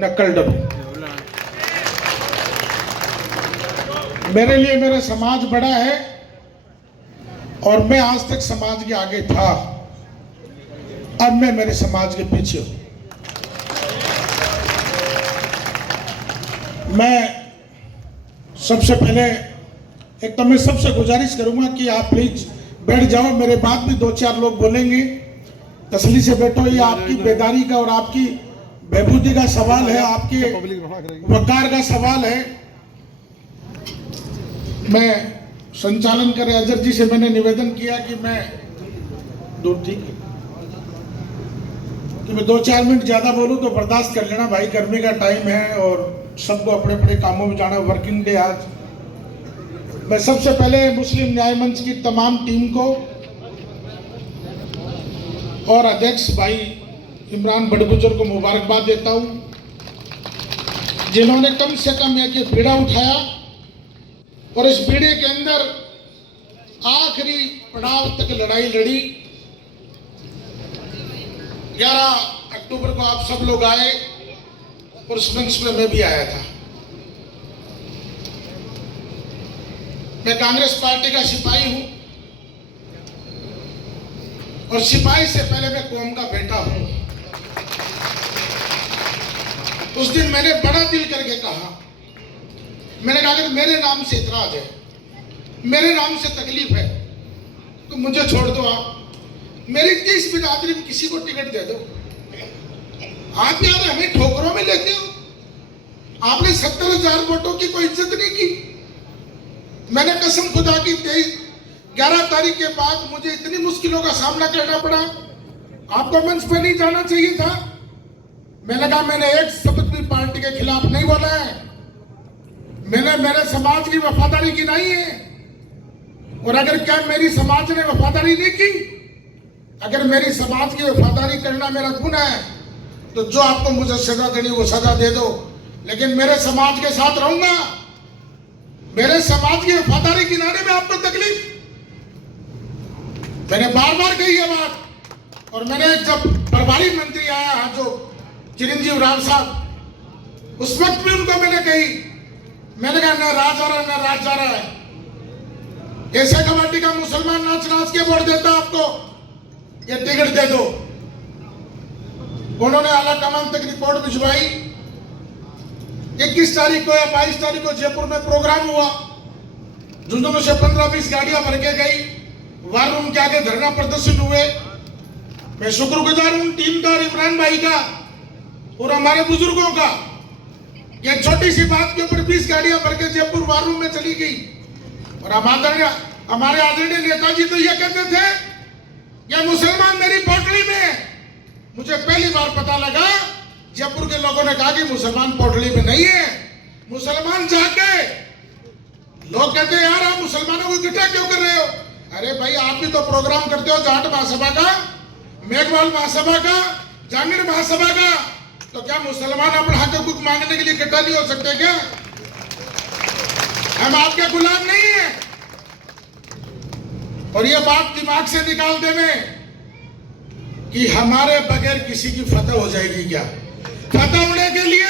नक्कल डबू। मेरे लिए मेरा समाज बड़ा है और मैं आज तक समाज के आगे था, अब मैं मेरे समाज के पीछे हूं। मैं सबसे पहले एक तो मैं सबसे गुजारिश करूंगा कि आप प्लीज बैठ जाओ, मेरे बाद भी 2-4 लोग बोलेंगे, तसल्ली से बैठो। ये आपकी बेदारी का और आपकी बेबूदी का सवाल है, आपके वकार का सवाल है। मैं संचालन कर अजहर जी से मैंने निवेदन किया कि मैं कि मैं 2-4 मिनट ज्यादा बोलूं तो बर्दाश्त कर लेना भाई, गर्मी का टाइम है और सबको अपने अपने कामों में जाना, वर्किंग डे आज। मैं सबसे पहले मुस्लिम न्याय मंच की तमाम टीम को और अध्यक्ष भाई इमरान बड़गुजर को मुबारकबाद देता हूं, जिन्होंने कम से कम एक बीड़ा उठाया और इस बीड़े के अंदर आखिरी पड़ाव तक लड़ाई लड़ी। 11 अक्टूबर को आप सब लोग आए और उस मंच में मैं भी आया था। मैं कांग्रेस पार्टी का सिपाही हूं और सिपाही से पहले मैं कौम का बेटा हूं। उस दिन मैंने बड़ा दिल करके कहा, मैंने कहा अगर मेरे नाम से इतराज है, मेरे नाम से तकलीफ है तो मुझे छोड़ दो। आप मेरी 30 बिरादरी में किसी को टिकट दे दो। आप यार हमें ठोकरों में लेते हो। आपने 70,000 वोटों की कोई इज्जत नहीं की। मैंने कसम खुदा की 11 तारीख के बाद मुझे इतनी मुश्किलों का सामना करना पड़ा, आपको मंच पे नहीं जाना चाहिए था। मैंने कहा मैंने एक शब्द भी पार्टी के खिलाफ नहीं बोला है, मैंने मेरे समाज की वफादारी की नहीं है। और अगर क्या मेरी समाज ने वफादारी नहीं की, अगर मेरी समाज की वफादारी करना मेरा गुण है तो जो आपको मुझे सजा देनी वो सजा दे दो, लेकिन मेरे समाज के साथ रहूंगा। मेरे समाज की वफादारी गिनाने में आपको तकलीफ, मैंने बार बार कही है बात। और मैंने जब प्रभारी मंत्री आया जो चिरंजीव राव साहब, उस वक्त भी उनको मैंने कही, मैंने कहा न राज आ रहा है न राज जा रहा है। ऐसे कमेटी का मुसलमान नाच नाच के वोट देता आपको, ये टिकट दे दो। उन्होंने आला कमान तक रिपोर्ट भिजवाई। 21 तारीख को या 22 तारीख को जयपुर में प्रोग्राम हुआ, झुंझुनू से 15-20 गाड़ियां भर के गई, वार रूम के आगे धरना प्रदर्शन हुए। मैं शुक्रगुजार हूं टीम का और इमरान भाई का और हमारे बुजुर्गों का। यह छोटी सी बात के ऊपर 20 गाड़ियां भर के जयपुर वार रूम में चली गई। और हमारे आदरणीय नेताजी तो यह कहते थे ये मुसलमान मेरी पोटली में। मुझे पहली बार पता लगा, जयपुर के लोगों ने कहा कि मुसलमान पोटली में नहीं है, मुसलमान जाके। लोग कहते हैं यार आप मुसलमानों को इकट्ठा क्यों कर रहे हो? अरे भाई आप भी तो प्रोग्राम करते हो जाट महासभा का, मेघवाल महासभा का, जांगीर महासभा का, तो क्या मुसलमान अपना हक हकूक मांगने के लिए इकट्ठा नहीं हो सकते क्या? हम आपके गुलाम नहीं है। और ये बात दिमाग से निकाल देने कि हमारे बगैर किसी की फतह हो जाएगी क्या? फतह होने के लिए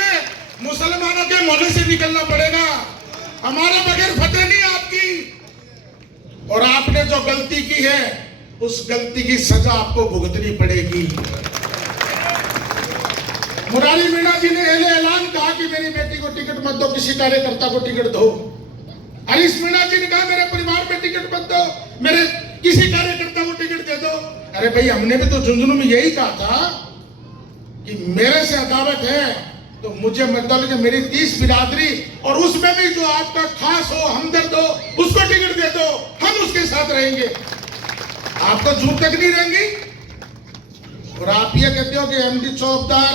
मुसलमानों के मोहल्ले से निकलना पड़ेगा, हमारे बगैर फतह नहीं आपकी। और आपने जो गलती की है उस गलती की सजा आपको भुगतनी पड़ेगी। मुरारी मीणा जी ने ऐलान कहा कि मेरी बेटी को टिकट मत दो, किसी कार्यकर्ता को टिकट दो। हरीश मीणा जी ने कहा मेरे परिवार में टिकट मत दो, मेरे किसी कार्यकर्ता को टिकट दे दो। अरे भाई हमने भी तो झुंझुनू में यही कहा था कि मेरे से अदावत है तो मुझे मत दो, लेकिन मेरी 30 बिरादरी और उसमें भी जो आपका खास हो, हमदर्द हो, उसको टिकट दे दो, हम उसके साथ रहेंगे। आप तो झूठ तक नहीं रहेंगी। और आप ये कहते हो कि एमडी चौबदार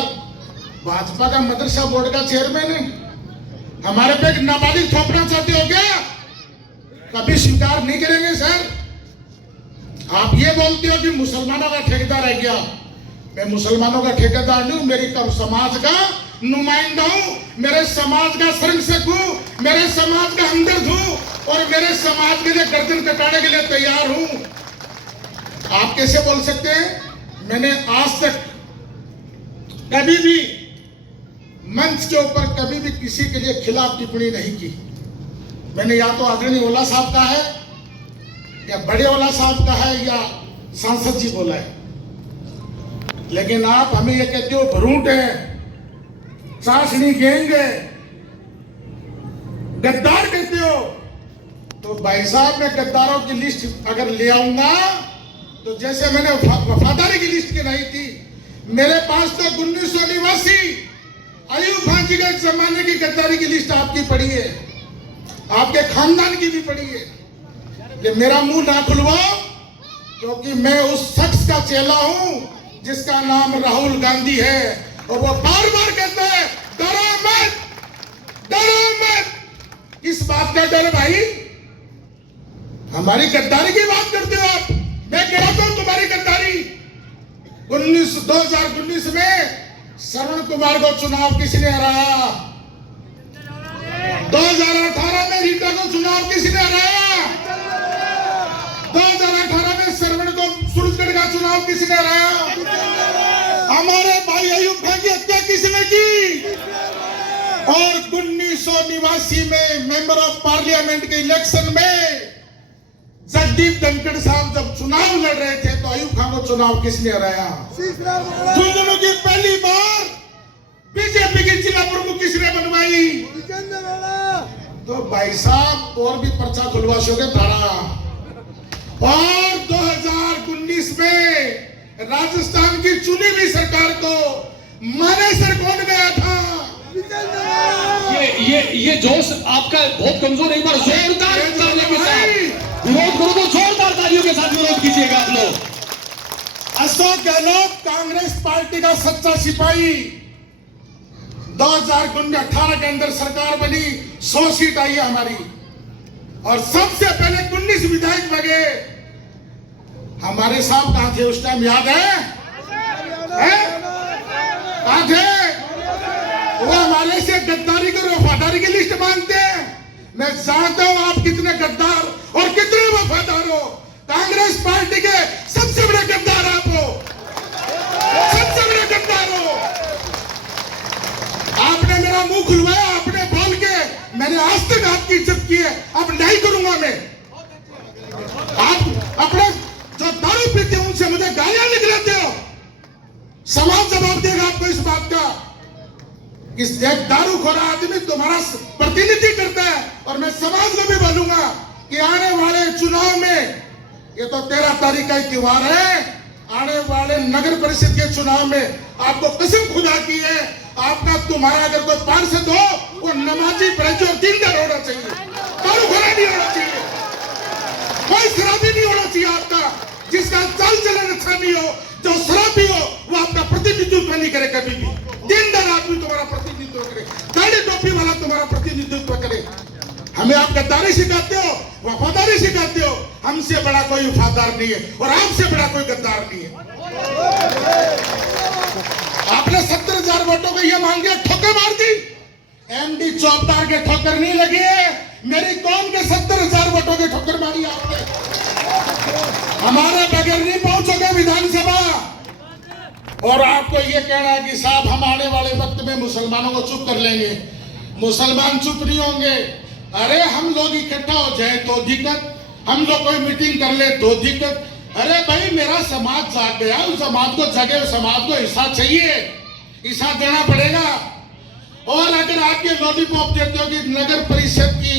भाजपा का मदरसा बोर्ड का चेयरमैन है, हमारे पे एक नाबालिग थोपना चाहते हो क्या? कभी स्वीकार नहीं करेंगे सर। आप ये बोलते हो कि मुसलमानों का ठेकेदार है क्या? मैं मुसलमानों का ठेकेदार नहीं हूं, मेरी समाज का नुमाइंदा हूं, मेरे समाज का संरक्षक हूं, मेरे समाज का हमदर्द हूं और मेरे समाज के लिए गर्दन कटाने के लिए तैयार हूं। आप कैसे बोल सकते हैं? मैंने आज तक कभी भी मंच के ऊपर कभी भी किसी के लिए खिलाफ टिप्पणी नहीं की। मैंने या तो आदरणीय ओला साहब का है या बड़े ओला साहब का है या सांसद जी बोला है, लेकिन आप हमें ये कहते हो भरूट है, चाशनी गैंग है, गद्दार कहते हो। तो भाई साहब मैं गद्दारों की लिस्ट अगर ले आऊंगा तो जैसे मैंने वफादारी की लिस्ट गिनाई थी, मेरे पास तो 1989 अयूब खान जी के जमाने की गद्दारी की लिस्ट आपकी पड़ी है, आपके खानदान की भी पड़ी है। ये मेरा मुंह ना खुलवाओ, क्योंकि मैं उस शख्स का चेला हूं जिसका नाम राहुल गांधी है, और वो बार बार कहता है डरो मत, डरो मत। किस बात का डर भाई? हमारी गद्दारी की बात करते हो आप। मैं कहता हूं तुम्हारी गद्दारी। 2019 में श्रवण कुमार को चुनाव किसने हराया? 2018 में रीटा को चुनाव किसने हराया? 2018 में श्रवण को सूरजगढ़ का चुनाव किसने हराया? हमारे भाई अयूब खान की हत्या किसने की? और 1989 में मेंबर ऑफ पार्लियामेंट के इलेक्शन में जगदीप धनखड़ साहब जब चुनाव लड़ रहे थे तो अयूब खान को चुनाव किसने हराया? झुंझुनू की पहली बार बीजेपी की जिला प्रमुख किसने बनवाई? तो भाई साहब और भी पर्चा खुलवा सोगे थाना। और 2019 में राजस्थान की चुनी हुई सरकार को मानेसर कौन गया था? ये जोश आपका बहुत कमजोर है। एक बार जोरदार तालियों के साथ विरोध करो, तो जोरदार तालियों के साथ विरोध कीजिएगा आप लोग। अशोक गहलोत कांग्रेस पार्टी का सच्चा सिपाही। 2018 के अंदर सरकार बनी, 100 सीट आई है हमारी, और सबसे पहले 19 विधायक बने। हमारे साहब कहां थे उस टाइम, याद है? कहां थे? वो हमारे से गद्दारी को वफादारी की लिस्ट मांगते हैं। मैं जानता हूं आप कितने गद्दार और कितने वफादार हो। कांग्रेस पार्टी के सबसे बड़े गद्दार आप हो, सबसे बड़े गद्दार हो। आपने मेरा मुंह खुलवाया, आपने बोल के मैंने आज तक आपकी इज्जत की है, अब नहीं करूंगा मैं। आप अपने जो दारू पीते हैं उनसे मुझे गालियां निकलाते हो। समाज जवाब देगा आपको इस बात का। इस एक दारूखोर आदमी तुम्हारा प्रतिनिधि करता है, और मैं समाज को भी बोलूंगा कि आने वाले चुनाव में, ये तो 13 तारीख का त्योहार है, आने वाले नगर परिषद के चुनाव में आपको कसम खुदा की है, आपका तुम्हारा अगर कोई पार्षद हो वो नमाजी ब्रजो दीनदार होना चाहिए, दारूखोरा नहीं होना चाहिए, कोई शराबी नहीं होना चाहिए आपका, जिसका चाल चलन अच्छा नहीं हो, जो शराबी हो वो आपका प्रतिनिधित्व नहीं करे कभी भी। दीनदार आदमी तुम्हारा प्रतिनिधित्व करे, दाढ़ी टोपी वाला तुम्हारा प्रतिनिधित्व करे। हमें आप गद्दारी सिखाते हो, वफादारी सिखाते हो। हमसे बड़ा कोई वफादार नहीं है और आपसे बड़ा कोई गद्दार नहीं है। आपने 70,000 वोटों को यह मांग के ठोकर मार दी। एमडी चौबदार के ठोकर नहीं लगी है, मेरी कौम के 70,000 वोटों के ठोकर मारी आपने। हमारे बगैर नहीं पहुंचोगे विधानसभा। और आपको ये कहना है कि साहब हम आने वाले वक्त में मुसलमानों को चुप कर लेंगे। मुसलमान चुप नहीं होंगे। अरे हम लोग इकट्ठा हो जाए तो दिक्कत, हम लोग कोई मीटिंग कर ले तो दिक्कत। अरे भाई मेरा समाज जाग गया, उस समाज को जगे, समाज को हिस्सा चाहिए, हिस्सा देना पड़ेगा। और अगर आप ये लॉलीपॉप देते हो कि नगर परिषद की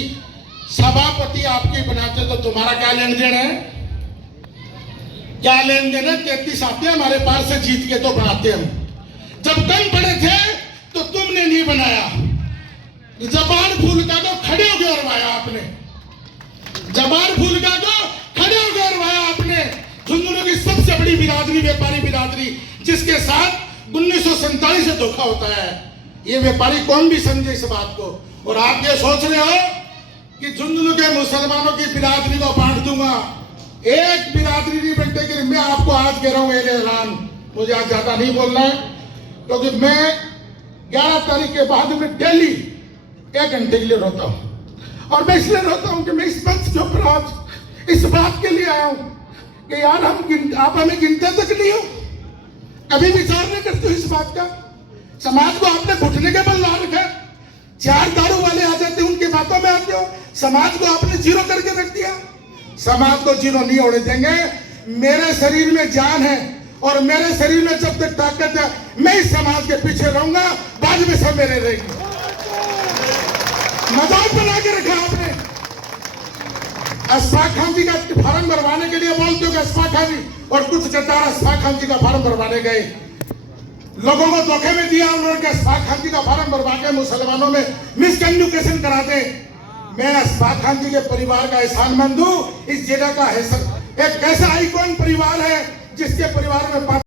सभापति आपकी बनाते हो, तो तुम्हारा क्या लेन देन है? क्या लेन देन है? 33 आते हैं हमारे पास से जीत के तो बनाते हम। जब कम पड़े थे तो तुमने नहीं बनाया। जबान फूल का तो खड़े होकर उड़वाया आपने, जबान फूल का तो खड़े होकर उड़वाया आपने। झुंझुनू की सबसे बड़ी बिरादरी व्यापारी बिरादरी, जिसके साथ 1947 से धोखा होता है, ये व्यापारी कौन भी समझे इस बात को। और आप ये सोच रहे हो कि झुंझुनू के मुसलमानों की बिरादरी को बांट दूंगा। एक बिरादरी नहीं बंटेगी। मैं आपको आज कह रहा हूं ऐलान, मुझे आज ज्यादा नहीं बोलना है, क्योंकि मैं 11 तारीख के बाद में डेली 1 घंटे के लिए रोता हूं। और मैं इसलिए रोता हूं कि मैं इस मंच के ऊपर आज इस बात के लिए आया हूं कि यार आप हमें गिनते तक नहीं हो, कभी विचार नहीं करते हो इस बात का समाज को आपने घुटने के बल ला रखा। 4 दारू वाले आ जाते उनकी बातों में आते हो, समाज को आपने जीरो करके रख दिया। समाज को जीरो नहीं होने देंगे। मेरे शरीर में जान है और मेरे शरीर में जब तक ताकत है मैं इस समाज के पीछे रहूंगा, बाद में सब मेरे रहेंगे। मजाक बना के रखा आपने। अशफाक खान जी का फार्म भरवाने के लिए बोलते हो कि अशफाक खान जी, और कुछ गद्दार अशफाक खान जी का फार्म भरवाने गए, लोगों को धोखे में दिया उन्होंने। अशफाक खान जी का फार्म भरवा के मुसलमानों में मिसकम्युनिकेशन कराते। मैं अशफाक खान जी के परिवार का एहसानमंद हूं। इस जगह का एक ऐसा आइकॉन परिवार है जिसके परिवार में